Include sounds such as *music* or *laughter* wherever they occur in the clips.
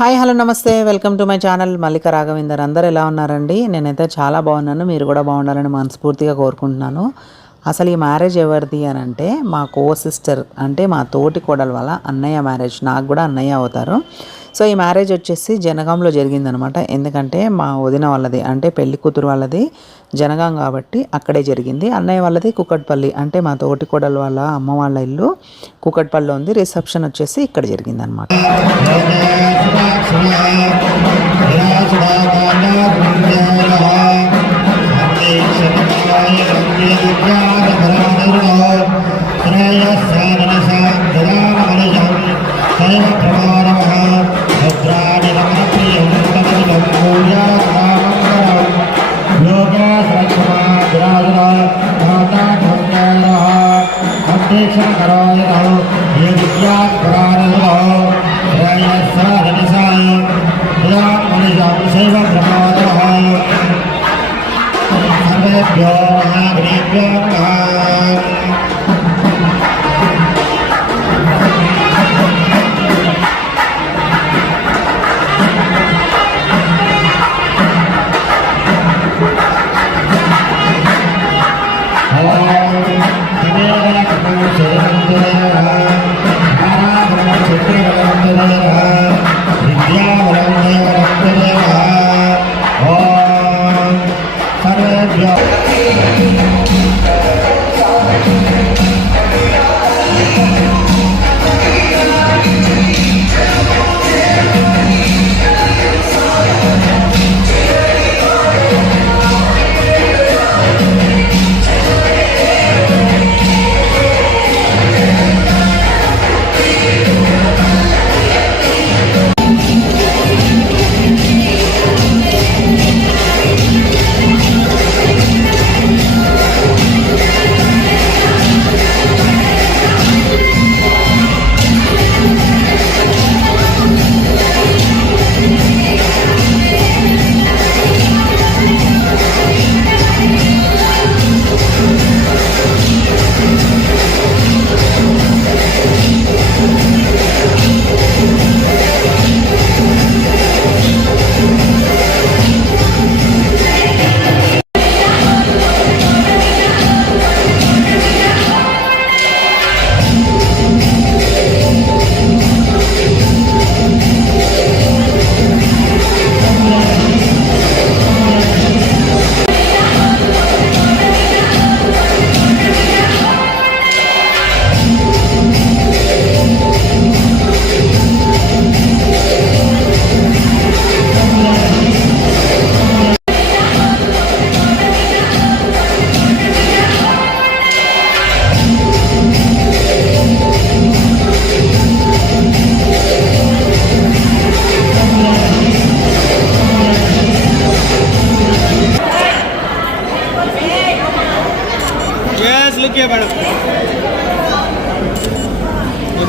Hi hello నమస్తే. Welcome to my channel Mallika Raghavender. అందరు ఎలా ఉన్నారండి? నేనైతే చాలా బాగున్నాను. మీరు కూడా బాగుండాలని మనస్ఫూర్తిగా కోరుకుంటున్నాను. అసలు ఈ మ్యారేజ్ ఎవరిది అని అంటే మా కో సిస్టర్ అంటే మా తోటి కోడల వల్ల అన్నయ్య మ్యారేజ్. నాకు కూడా అన్నయ్య అవుతారు. సో ఈ మ్యారేజ్ వచ్చేసి జనగాంలో జరిగిందనమాట. ఎందుకంటే మా వదిన వాళ్ళది అంటే పెళ్ళి కూతురు వాళ్ళది జనగాం కాబట్టి అక్కడే జరిగింది. అన్నయ్య వాళ్ళది కుక్కట్పల్లి అంటే మా తోటి కోడలు వాళ్ళ అమ్మ వాళ్ళ ఇల్లు కుక్కట్పల్లిలో ఉంది. రిసెప్షన్ వచ్చేసి ఇక్కడ జరిగిందనమాట.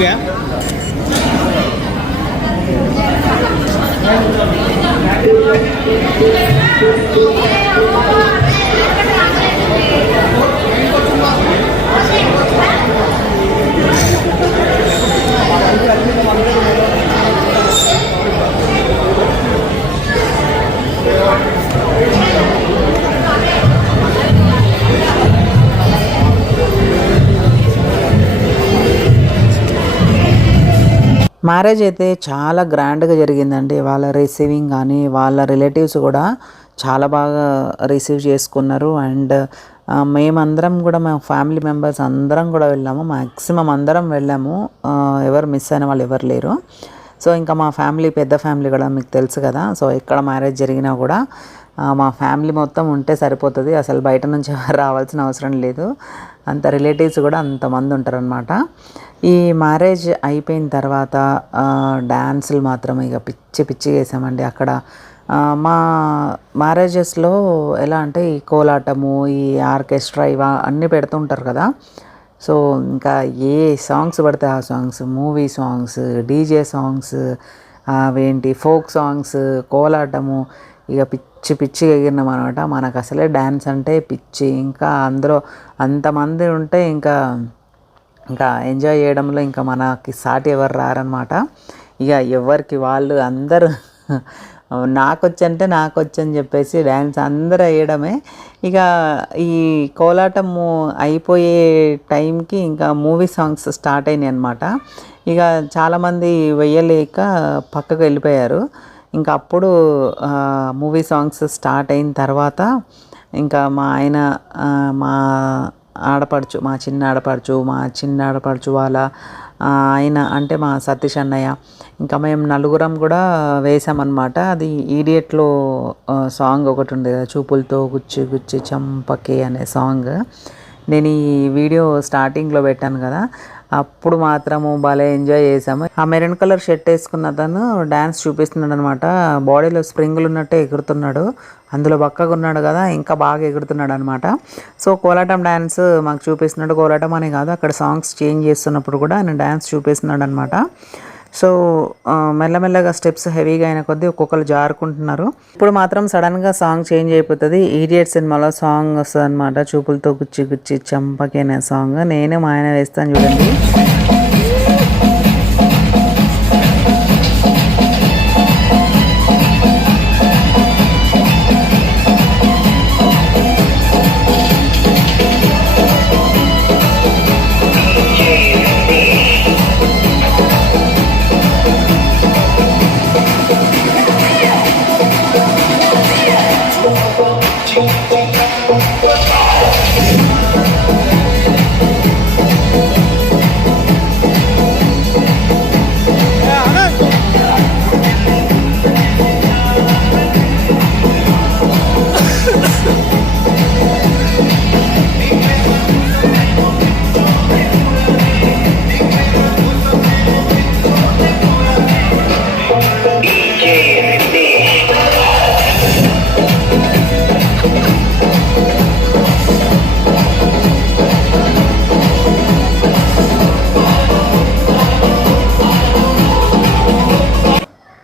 ya మ్యారేజ్ అయితే చాలా గ్రాండ్గా జరిగిందండి. వాళ్ళ రిసీవింగ్ కానీ వాళ్ళ రిలేటివ్స్ కూడా చాలా బాగా రిసీవ్ చేసుకున్నారు. అండ్ మేమందరం కూడా మా ఫ్యామిలీ మెంబర్స్ అందరం కూడా వెళ్ళాము. మ్యాక్సిమం అందరం వెళ్ళాము. ఎవరు మిస్ అయిన వాళ్ళు ఎవరు లేరు. సో ఇంకా మా ఫ్యామిలీ పెద్ద ఫ్యామిలీ కూడా మీకు తెలుసు కదా. సో ఎక్కడ మ్యారేజ్ జరిగినా కూడా మా ఫ్యామిలీ మొత్తం ఉంటే సరిపోతుంది. అసలు బయట నుంచి రావాల్సిన అవసరం లేదు. అంత రిలేటివ్స్ కూడా అంతమంది ఉంటారనమాట ఈ మ్యారేజ్ అయిపోయిన తర్వాత డ్యాన్సులు మాత్రం ఇక పిచ్చి పిచ్చి చేసామండి అక్కడ. మా మ్యారేజెస్లో ఎలా అంటే ఈ కోలాటము ఈ ఆర్కెస్ట్రా ఇవా అన్నీ పెడుతుంటారు కదా. సో ఇంకా ఏ సాంగ్స్ పడితే ఆ songs movie songs DJ songs అవేంటి ఫోక్ సాంగ్స్ కోలాటము ఇక పిచ్చి పిచ్చి ఎగిరినాం అనమాట మనకు అసలే డ్యాన్స్ అంటే పిచ్చి. ఇంకా అందరూ అంతమంది ఉంటే ఇంకా ఇంకా ఎంజాయ్ చేయడంలో ఇంకా మనకి సాటి ఎవరు రారనమాట. ఇక ఎవరికి వాళ్ళు అందరూ *laughs* నాకు వచ్చంటే నాకు వచ్చని చెప్పేసి డ్యాన్స్ అందరూ వేయడమే. ఇక ఈ కోలాటం అయిపోయే టైంకి ఇంకా మూవీ సాంగ్స్ స్టార్ట్ అయినాయి అనమాట ఇక చాలామంది వెయ్యలేక పక్కకు వెళ్ళిపోయారు. ఇంకా అప్పుడు మూవీ సాంగ్స్ స్టార్ట్ అయిన తర్వాత ఇంకా మా ఆయన మా ఆడపడుచు మా చిన్న ఆడపడుచు మా చిన్న ఆడపడుచు వాళ్ళ ఆయన అంటే మా సతీష్ అన్నయ్య. ఇంకా మేము నలుగురం కూడా వేసామన్నమాట. అది ఈడియట్లో సాంగ్ ఒకటి ఉంది కదా చూపులతో గుచ్చి గుచ్చి చంపకే అనే సాంగ్. నేను ఈ వీడియో స్టార్టింగ్లో పెట్టాను కదా అప్పుడు మాత్రము భలే ఎంజాయ్ చేసాము ఆ మెరూన్ కలర్ షర్ట్ వేసుకున్న అతను డ్యాన్స్ చూపిస్తున్నాడు అనమాట బాడీలో స్ప్రింగులు ఉన్నట్టే ఎగురుతున్నాడు. అందులో బక్కగా ఉన్నాడు కదా ఇంకా బాగా ఎగురుతున్నాడు అనమాట సో కోలాటం డ్యాన్స్ మాకు చూపిస్తున్నాడు. కోలాటం అనే కాదు అక్కడ సాంగ్స్ చేంజ్ చేస్తున్నప్పుడు కూడా ఆయన డ్యాన్స్ చూపిస్తున్నాడు అనమాట సో మెల్లమెల్లగా స్టెప్స్ హెవీగా అయిన కొద్దీ ఒక్కొక్కరు జారుకుంటున్నారు. ఇప్పుడు మాత్రం సడన్గా సాంగ్ చేంజ్ అయిపోతుంది. ఈడియట్ సినిమాలో సాంగ్ వస్తుంది అనమాట చూపులతో గుచ్చి గుచ్చి చంపకి అనే సాంగ్. నేనే మా ఆయన వేస్తాను చూడండి.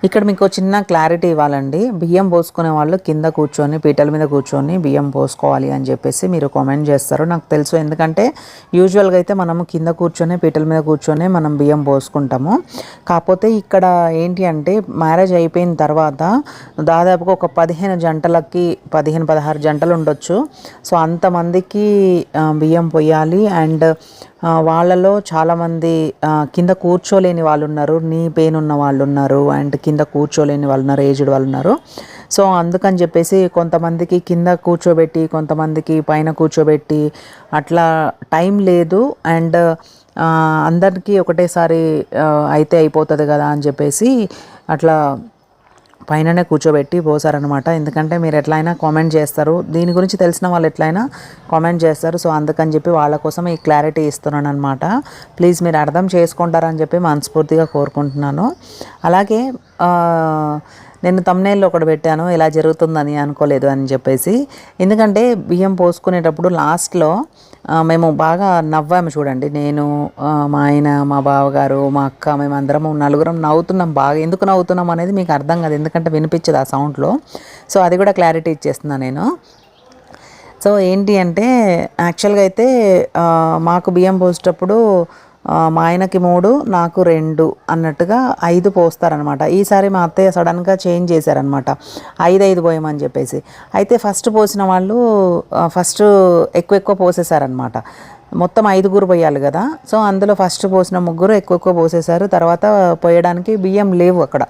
ఇక్కడ మీకు చిన్న క్లారిటీ ఇవ్వాలండి. బియ్యం పోసుకునే వాళ్ళు కింద కూర్చొని పీటల మీద కూర్చొని బియ్యం పోసుకోవాలి అని చెప్పేసి మీరు కామెంట్ చేస్తారు. నాకు తెలుసు ఎందుకంటే యూజువల్గా అయితే మనము కింద కూర్చొని పీటల మీద కూర్చొని మనం బియ్యం పోసుకుంటాము. కాకపోతే ఇక్కడ ఏంటి అంటే మ్యారేజ్ అయిపోయిన తర్వాత దాదాపుగా ఒక పదిహేను జంటలకి పదిహేను పదహారు జంటలు ఉండొచ్చు. సో అంతమందికి బియ్యం పొయ్యాలి అండ్ వాళ్ళలో చాలామంది కింద కూర్చోలేని వాళ్ళు ఉన్నారు నీ పెయిన్ ఉన్న వాళ్ళు ఉన్నారు అండ్ కింద కూర్చోలేని వాళ్ళు ఉన్నారు ఏజ్డ్ వాళ్ళు ఉన్నారు సో అందుకని చెప్పేసి కొంతమందికి కింద కూర్చోబెట్టి కొంతమందికి పైన కూర్చోబెట్టి అట్లా టైం లేదు. అండ్ అందరికీ ఒకటేసారి అయితే అయిపోతుంది కదా అని చెప్పేసి అట్లా పైననే కూర్చోబెట్టి పోసారనమాట ఎందుకంటే మీరు ఎట్లయినా కామెంట్ చేస్తారు. దీని గురించి తెలిసిన వాళ్ళు ఎట్లయినా కామెంట్ చేస్తారు. సో అందుకని చెప్పి వాళ్ళ కోసం ఈ క్లారిటీ ఇస్తున్నాను అనమాట ప్లీజ్ మీరు అర్థం చేసుకుంటారని చెప్పి మనస్ఫూర్తిగా కోరుకుంటున్నాను. అలాగే నేను తమ్నేల్లో ఒకటి పెట్టాను. ఇలా జరుగుతుందని అనుకోలేదు అని చెప్పేసి. ఎందుకంటే బియ్యం పోసుకునేటప్పుడు లాస్ట్లో మేము బాగా నవ్వాము చూడండి. నేను మా ఆయన మా బావగారు మా అక్క మేము అందరం నలుగురం నవ్వుతున్నాం బాగా. ఎందుకు నవ్వుతున్నాం అనేది మీకు అర్థం కాదు ఎందుకంటే వినిపించదు ఆ సౌండ్లో. సో అది కూడా క్లారిటీ ఇచ్చేస్తున్నాను నేను. సో ఏంటి అంటే యాక్చువల్గా అయితే మాకు బియ్యం పోసేటప్పుడు మా ఆయనకి మూడు నాకు రెండు అన్నట్టుగా ఐదు పోస్తారనమాట ఈసారి మా అత్తయ్య సడన్గా చేంజ్ చేశారనమాట ఐదు ఐదు పోయమని చెప్పేసి. అయితే ఫస్ట్ పోసిన వాళ్ళు ఫస్ట్ ఎక్కువ ఎక్కువ పోసేసారనమాట మొత్తం ఐదుగురు పోయాలి కదా. సో అందులో ఫస్ట్ పోసిన ముగ్గురు ఎక్కువ ఎక్కువ పోసేశారు తర్వాత పోయడానికి బియ్యం లేవు అక్కడ.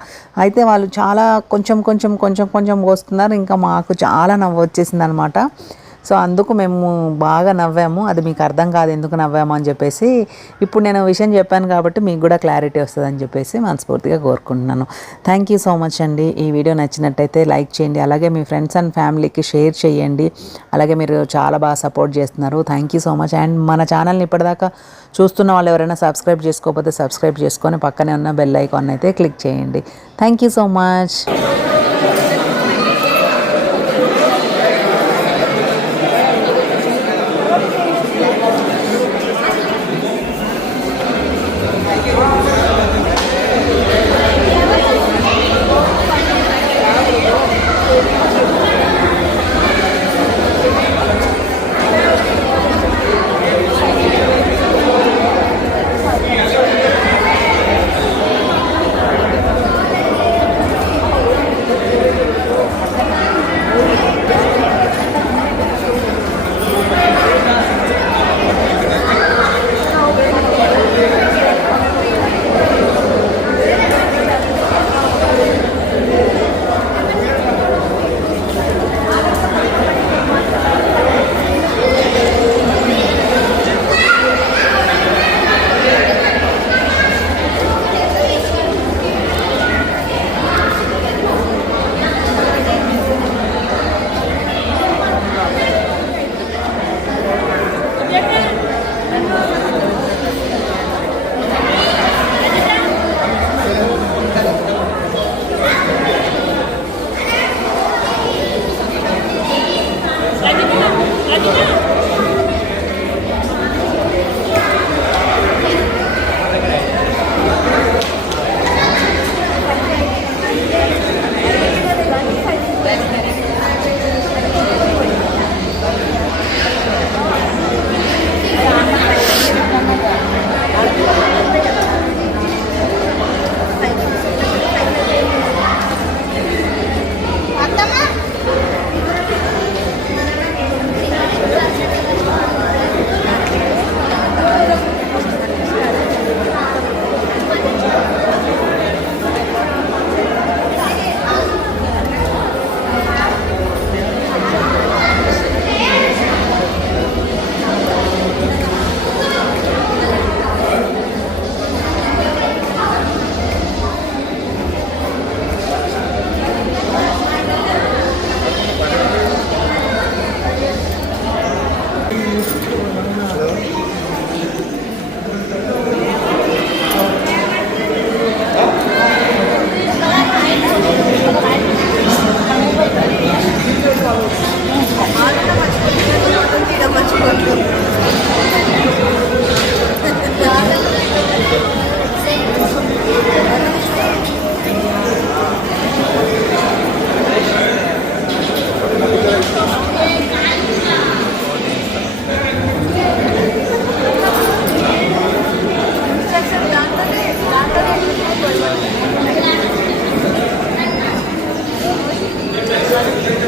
అయితే వాళ్ళు చాలా కొంచెం కొంచెం కొంచెం కొంచెం పోస్తున్నారు. ఇంకా మాకు చాలా నవ్వు వచ్చేసింది అనమాట సో అందుకు మేము బాగా నవ్వాము. అది మీకు అర్థం కాదు ఎందుకు నవ్వాము అని చెప్పేసి. ఇప్పుడు నేను విషయం చెప్పాను కాబట్టి మీకు కూడా క్లారిటీ వస్తుందని చెప్పేసి మనస్ఫూర్తిగా కోరుకుంటున్నాను. థ్యాంక్ యూ సో మచ్ అండి. ఈ వీడియో నచ్చినట్టయితే లైక్ చేయండి. అలాగే మీ ఫ్రెండ్స్ అండ్ ఫ్యామిలీకి షేర్ చేయండి. అలాగే మీరు చాలా బాగా సపోర్ట్ చేస్తున్నారు. Thank you so much and మన ఛానల్ని ఇప్పటిదాకా చూస్తున్న వాళ్ళు ఎవరైనా సబ్స్క్రైబ్ చేసుకోకపోతే సబ్స్క్రైబ్ చేసుకొని పక్కనే ఉన్న బెల్ ఐకాన్ అయితే క్లిక్ చేయండి. Thank you so much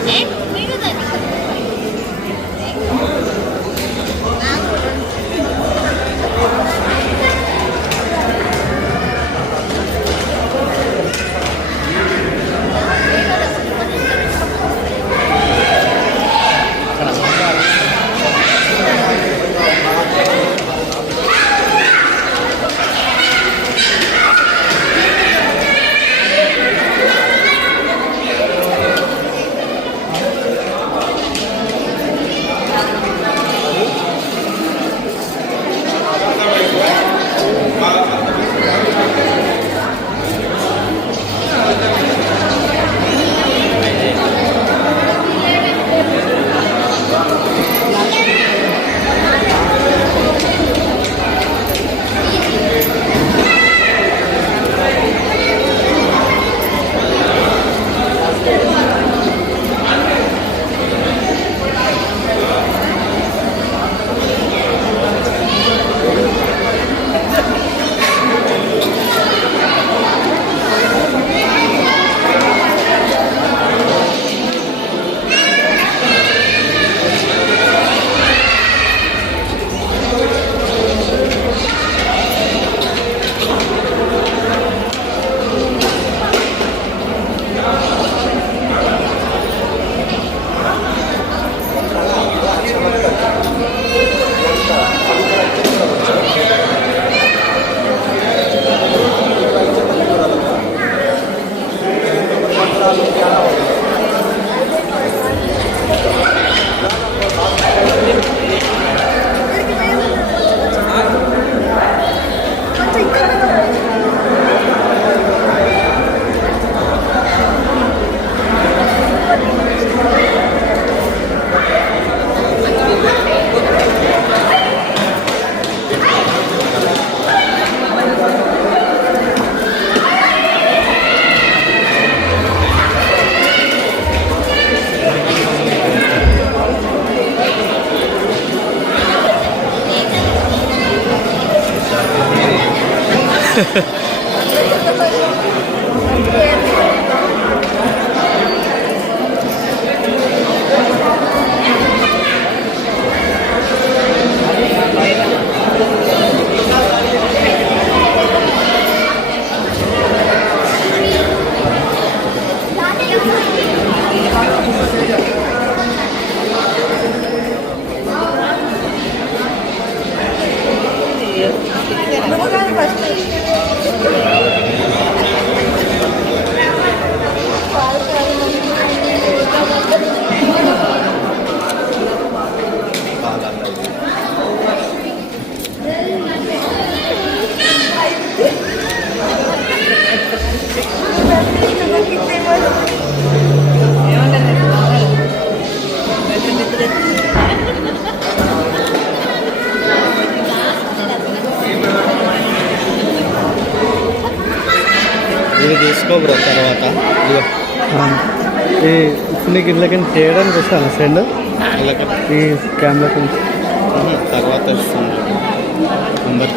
it తీసుకో బ్రో తర్వాత. ఈ నీకు ఇళ్ళకి చేయడానికి వస్తాను ఫ్రెండ్ ఈ కెమెరా తర్వాత ఇస్తాను నెంబర్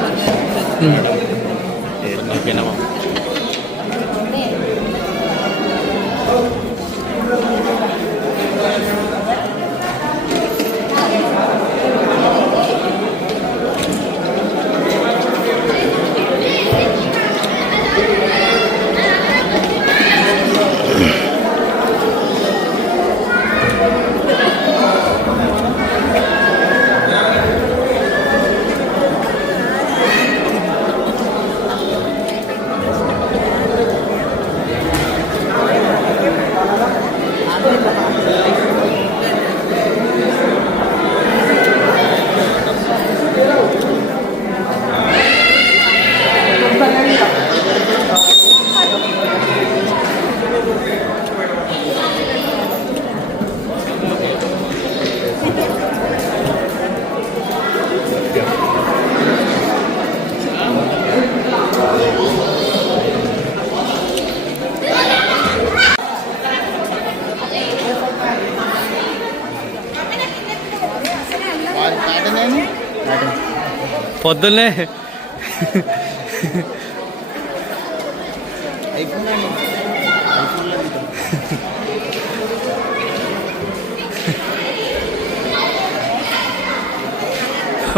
పొద్దున్నే.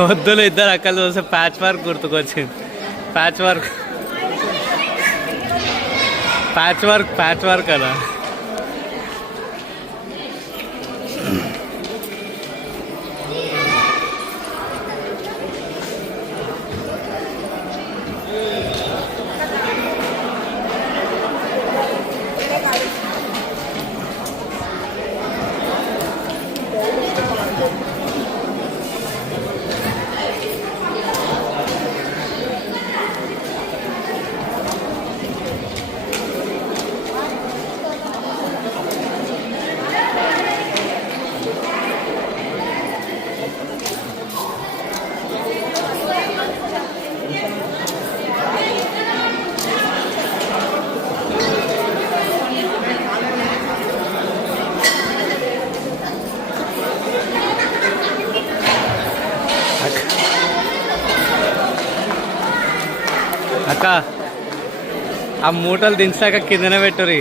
వద్దులు ఇద్దరు అక్కలు చూస్తే ప్యాచ్ వర్క్ గుర్తుకొచ్చింది. Patch work patch work patch work కదా అక్క ఆ మూటలు దించాక కిందనే పెట్టుర్రీ.